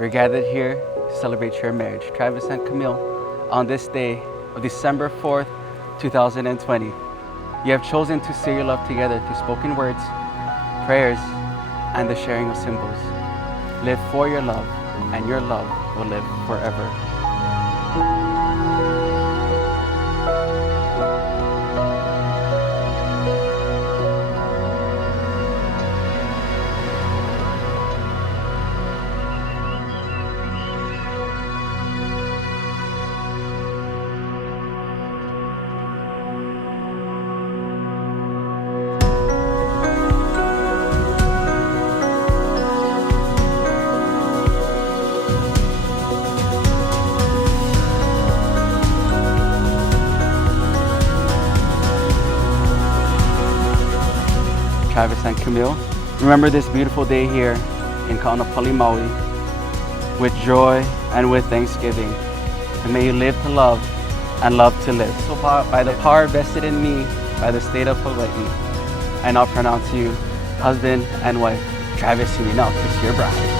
We're gathered here to celebrate your marriage, Travis and Camille, on this day of December 4th, 2020. You have chosen to seal your love together through spoken words, prayers, and the sharing of symbols. Live for your love, and your love will live forever. Travis and Camille, remember this beautiful day here in Kaanapali, Maui, with joy and with thanksgiving. And may you live to love and love to live. So by the power vested in me by the state of Hawaii, I now pronounce you husband and wife. Travis, you may now kiss your bride.